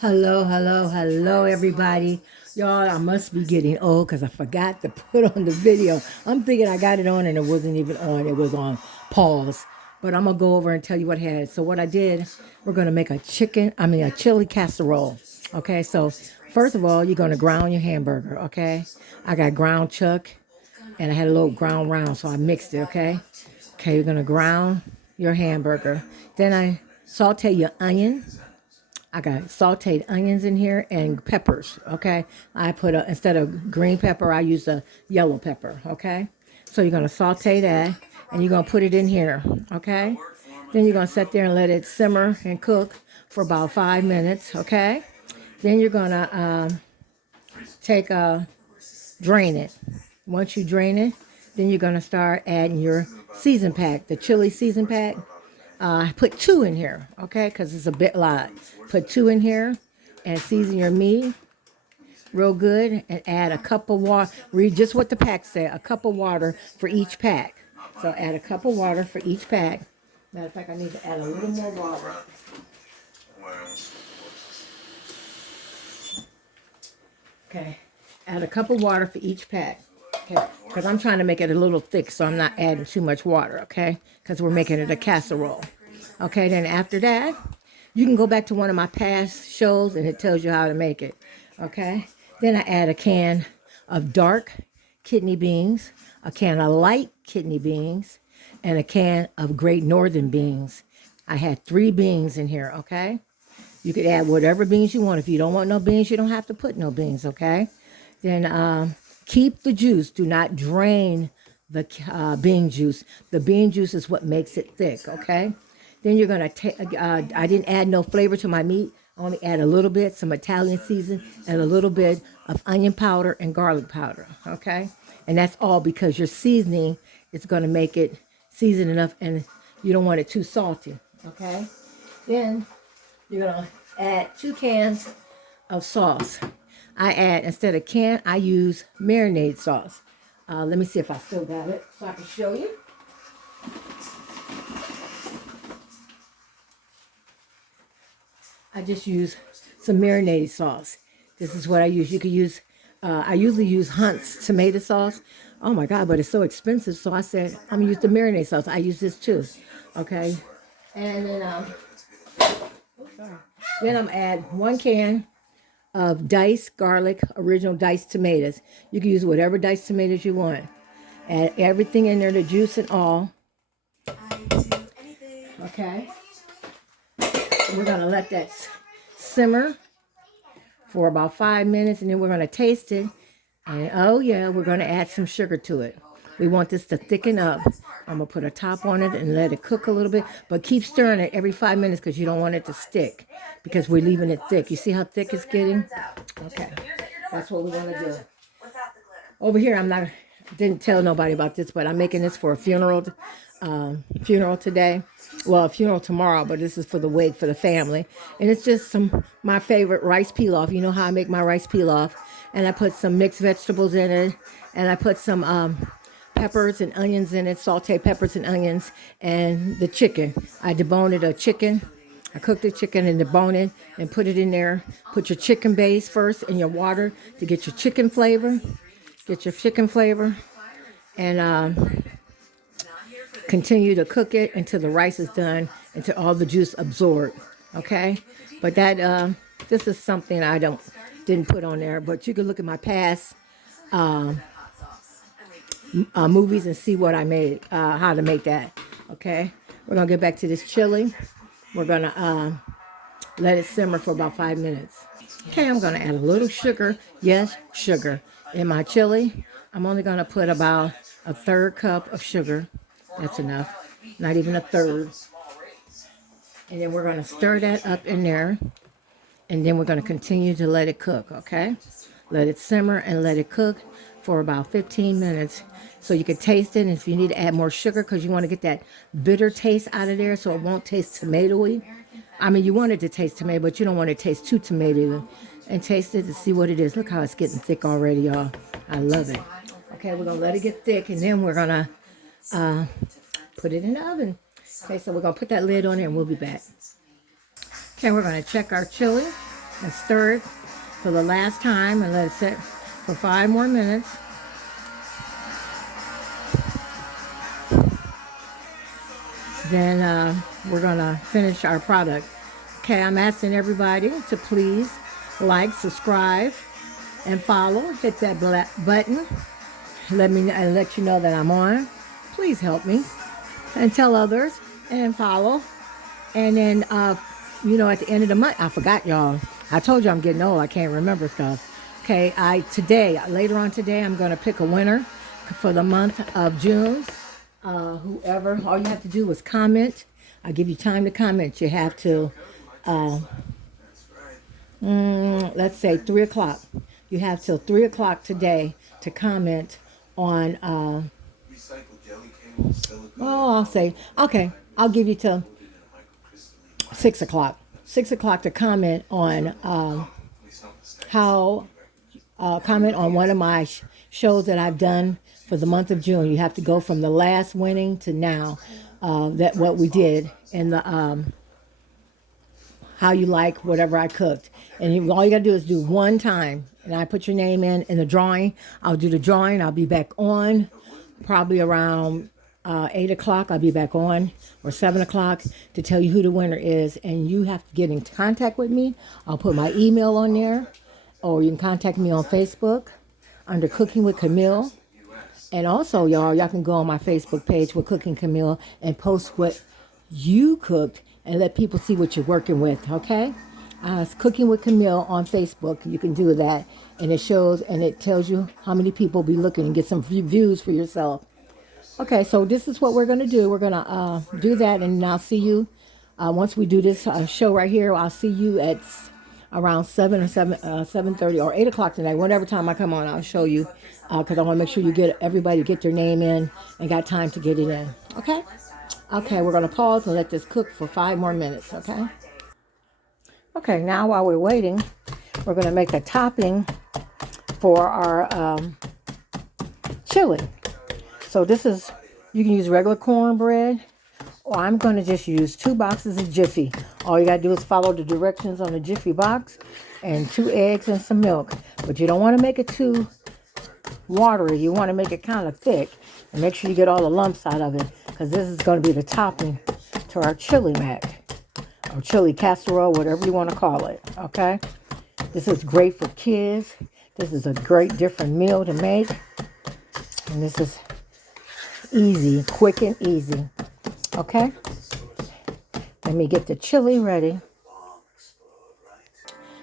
Hello, hello, hello, everybody. Y'all, I must be getting old because I forgot to put on the video. I'm thinking I got it on and it wasn't even on. It was on pause. But I'm going to go over and tell you what I had. So what I did, we're going to make a chili casserole. Okay, so first of all, you're going to ground your hamburger, okay? I got ground chuck and I had a little ground round, so I mixed it, okay? Okay, you're going to ground your hamburger. Then I saute your onion. I got sauteed onions in here and peppers, okay? I put, instead of green pepper, I use a yellow pepper, okay? So you're going to saute that, and you're going to put it in here, okay? Then you're going to sit there and let it simmer and cook for about 5 minutes, okay? Then you're going to drain it. Once you drain it, then you're going to start adding your season pack, the chili season pack. I put 2 in here, okay, because it's a bit lot. Put 2 in here and season your meat real good and add a cup of water. Read just what the pack said, a cup of water for each pack. So add a cup of water for each pack. Matter of fact, I need to add a little more water. Okay, add a cup of water for each pack. Okay, because I'm trying to make it a little thick, so I'm not adding too much water, okay? Because we're making it a casserole. Okay, then after that, you can go back to one of my past shows and it tells you how to make it, okay? Then I add a can of dark kidney beans, a can of light kidney beans, and a can of Great Northern beans. I had 3 beans in here, okay? You could add whatever beans you want. If you don't want no beans, you don't have to put no beans, okay? Then keep the juice. Do not drain the bean juice. The bean juice is what makes it thick, okay? Then you're going to take, I didn't add no flavor to my meat. I only add a little bit, some Italian season, and a little bit of onion powder and garlic powder, okay? And that's all because your seasoning is going to make it seasoned enough and you don't want it too salty, okay? Then you're going to add 2 cans of sauce. I add, instead of can, I use marinade sauce. Let me see if I still got it so I can show you. I just use some marinated sauce. This is what I use. You could use, I usually use Hunt's tomato sauce. Oh my God, but it's so expensive. So I said, I'm gonna use the marinade sauce. I use this too, okay? And then, then I'm add 1 can of diced garlic, original diced tomatoes. You can use whatever diced tomatoes you want. Add everything in there, the juice and all. Okay. We're gonna let that simmer for about 5 minutes, and then we're gonna taste it. And oh yeah, we're gonna add some sugar to it. We want this to thicken up. I'm gonna put a top on it and let it cook a little bit, but keep stirring it every 5 minutes because you don't want it to stick because we're leaving it thick. You see how thick it's getting? Okay, that's what we want to do. Over here, didn't tell nobody about this, but I'm making this for a funeral today. Well, a funeral tomorrow, but this is for the wake for the family. And it's just my favorite rice pilaf. You know how I make my rice pilaf. And I put some mixed vegetables in it. And I put some peppers and onions in it, sauteed peppers and onions, and the chicken. I deboned a chicken. I cooked the chicken and deboned it and put it in there. Put your chicken base first in your water to get your chicken flavor. And continue to cook it until the rice is done, until all the juice absorbed. Okay, but that this is something I didn't put on there, but you can look at my past movies and see what I made, how to make that. Okay, we're gonna get back to this chili. We're gonna let it simmer for about 5 minutes. Okay, I'm gonna add a little sugar. Yes, sugar in my chili. I'm only gonna put about a 1/3 cup of sugar. That's enough. Not even a 1/3. And then we're going to stir that up in there. And then we're going to continue to let it cook, okay? Let it simmer and let it cook for about 15 minutes. So you can taste it. And if you need to add more sugar because you want to get that bitter taste out of there so it won't taste tomatoey. I mean, you want it to taste tomato, but you don't want it to taste too tomatoey. And taste it to see what it is. Look how it's getting thick already, y'all. I love it. Okay, we're going to let it get thick. And then we're going to put it in the oven. Okay, so we're going to put that lid on it and we'll be back. Okay, we're going to check our chili and stir it for the last time and let it sit for 5 more minutes. Then we're going to finish our product. Okay, I'm asking everybody to please like, subscribe, and follow. Hit that black button. Let you know that I'm on. Please help me and tell others and follow. And then, you know, at the end of the month, I forgot, y'all. I told you I'm getting old. I can't remember stuff. Okay, later on today, I'm going to pick a winner for the month of June. Whoever, all you have to do is comment. I'll give you time to comment. You have to, let's say 3 o'clock. You have till 3 o'clock today to comment on, I'll say, okay, I'll give you till 6 o'clock. 6 o'clock to comment on comment on one of my shows that I've done for the month of June. You have to go from the last winning to now. What we did in the how you like whatever I cooked. And all you got to do is do one time. And I put your name in the drawing. I'll do the drawing. I'll be back on probably around 8 o'clock. I'll be back on, or 7 o'clock, to tell you who the winner is. And you have to get in contact with me. I'll put my email on there. Or you can contact me on Facebook under Cooking with Camille. And also, y'all can go on my Facebook page with Cooking Camille and post what you cooked and let people see what you're working with, okay? It's Cooking with Camille on Facebook. You can do that. And it shows and it tells you how many people be looking and get some views for yourself. Okay, so this is what we're going to do. We're going to do that, and I'll see you once we do this show right here. I'll see you at around 7:30 or 8 o'clock tonight. Whatever time I come on, I'll show you because I want to make sure everybody get their name in and got time to get it in. Okay? Okay, we're going to pause and let this cook for 5 more minutes, okay? Okay, now while we're waiting, we're going to make a topping for our chili. So you can use regular cornbread, or I'm going to just use 2 boxes of Jiffy. All you got to do is follow the directions on the Jiffy box, and 2 eggs and some milk. But you don't want to make it too watery. You want to make it kind of thick, and make sure you get all the lumps out of it, because this is going to be the topping to our chili mac, or chili casserole, whatever you want to call it, okay? This is great for kids. This is a great different meal to make, and this is easy, quick and easy, okay? Let me get the chili ready.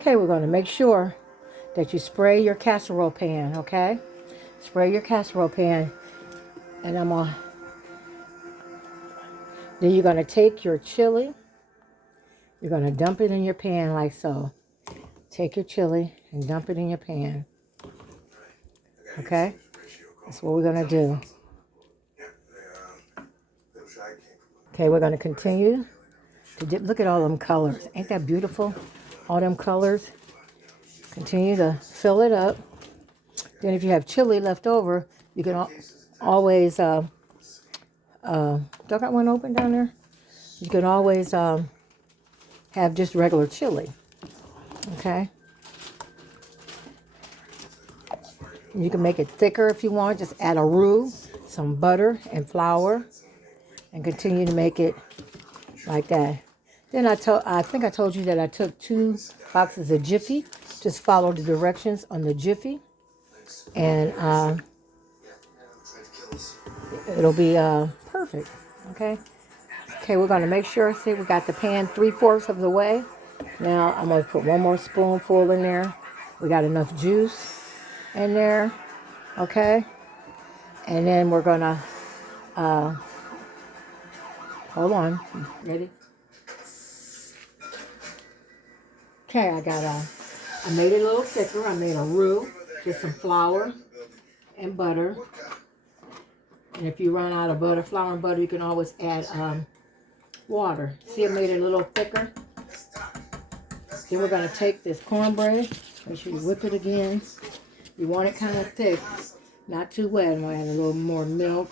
Okay, we're going to make sure that you spray your casserole pan, okay? Spray your casserole pan, and then you're going to take your chili, you're going to dump it in your pan like so. Take your chili and dump it in your pan, okay? That's what we're going to do. Okay, we're going to continue to look at all them colors. Ain't that beautiful? All them colors. Continue to fill it up. Then if you have chili left over, you can always, do I got one open down there? You can always have just regular chili. Okay? You can make it thicker if you want. Just add a roux, some butter and flour, and continue to make it like that. Then I think I told you that I took 2 boxes of Jiffy. Just follow the directions on the Jiffy, and it'll be perfect. Okay. Okay, we're gonna make sure. See, we got the pan 3/4 of the way. Now I'm gonna put 1 more spoonful in there. We got enough juice in there. Okay. And then we're gonna hold on. Ready? Okay, I made it a little thicker. I made a roux, just some flour and butter. And if you run out of butter, flour and butter, you can always add water. See, I made it a little thicker. Then we're going to take this cornbread. Make sure you whip it again. You want it kind of thick, not too wet. I'm going to add a little more milk.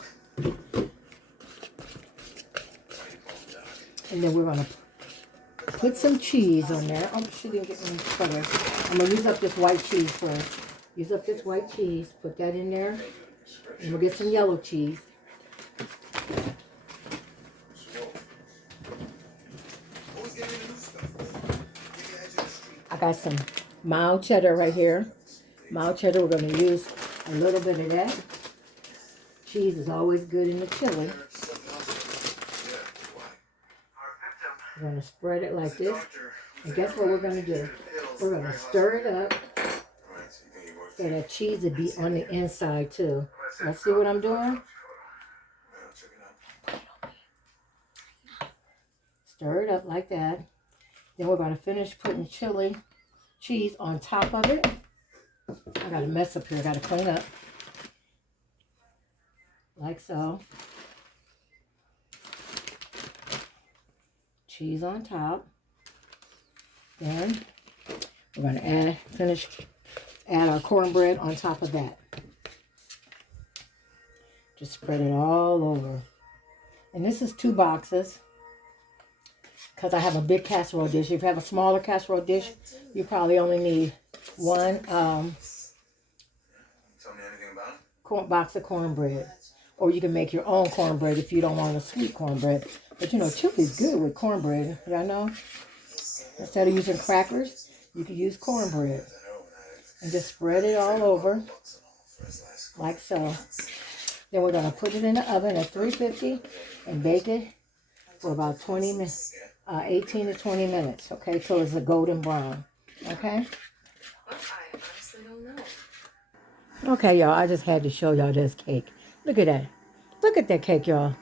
And then we're going to put some cheese on there. Oh, she didn't get any butter. I'm going to use up this white cheese first. Use up this white cheese. Put that in there. And we'll get some yellow cheese. I got some mild cheddar right here. Mild cheddar, we're going to use a little bit of that. Cheese is always good in the chili. We're going to spread it like this. And guess what we're going to do? We're going to stir it up so that cheese will be on the inside too. Let's see what I'm doing. Stir it up like that. Then we're going to finish putting chili cheese on top of it. I got a mess up here. I got to clean up. Like so. Cheese on top. Then we're going to add our cornbread on top of that. Just spread it all over. And this is 2 boxes because I have a big casserole dish. If you have a smaller casserole dish, you probably only need 1 box of cornbread. Or you can make your own cornbread if you don't want a sweet cornbread. But you know, chili's good with cornbread. Y'all know? Instead of using crackers, you can use cornbread. And just spread it all over. Like so. Then we're going to put it in the oven at 350 and bake it for about 18 to 20 minutes. Okay, till it's a golden brown. Okay? I honestly don't know. Okay, y'all, I just had to show y'all this cake. Look at that. Look at that cake, y'all.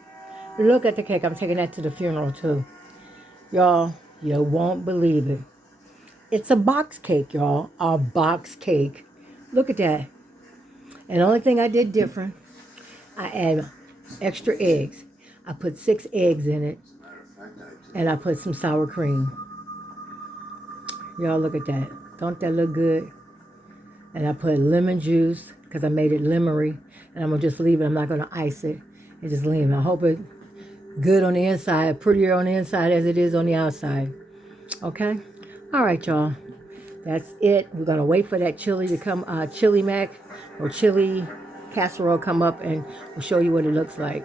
Look at the cake. I'm taking that to the funeral, too. Y'all, you won't believe it. It's a box cake, y'all. A box cake. Look at that. And the only thing I did different, I add extra eggs. I put 6 eggs in it. And I put some sour cream. Y'all, look at that. Don't that look good? And I put lemon juice because I made it limery. And I'm going to just leave it. I'm not going to ice it. And just leave it. I hope it's good on the inside. Prettier on the inside as it is on the outside. Okay? All right, y'all. That's it. We're going to wait for that chili to come. Chili mac or chili casserole come up. And we'll show you what it looks like.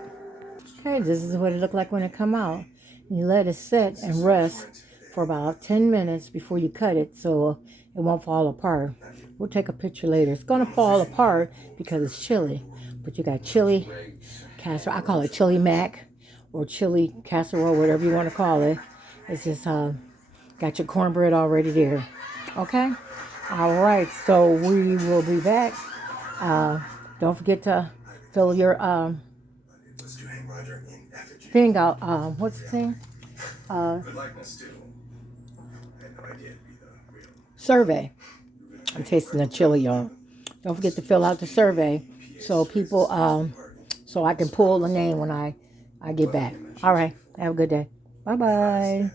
Okay, this is what it looked like when it come out. You let it sit and rest for about 10 minutes before you cut it so it won't fall apart. We'll take a picture later. It's going to fall apart because it's chili. But you got chili casserole. I call it chili mac or chili casserole, whatever you want to call it. It's just got your cornbread already there. Okay? All right. So we will be back. Don't forget to fill your thing out. What's the thing? Survey. I'm tasting the chili, y'all. Don't forget to fill out the survey so people, so I can pull the name when I get back. All right. Have a good day. Bye-bye.